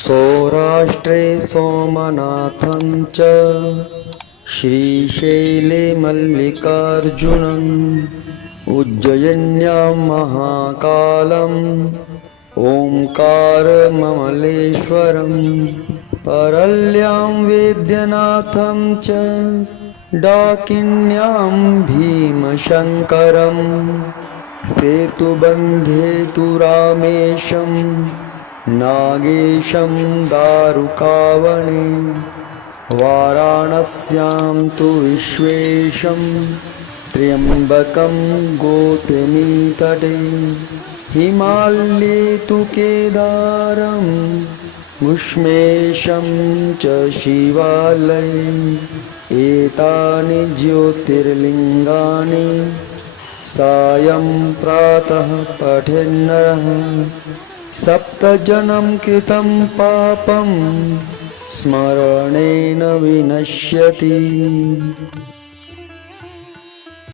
सौराष्ट्रे सोमनाथं च श्रीशैले मल्लिकार्जुनम् उज्जयिन्यां महाकालम् ओंकारममलेश्वरम् परल्यां वैद्यनाथं च डाकिन्यां भीमशङ्करम् सेतुबन्धे तु रामेशं नागेशं दारुकावणे वाराणस्यां तु विश्वेशं त्र्यम्बकं गौतमीतटे हिमालये तु केदारं उष्मेशं च शिवालये एतानि ज्योतिर्लिङ्गानि सायं प्रातः पठेन्नरः सप्तजन्म कृतं पापं स्मरणेन विनश्यति।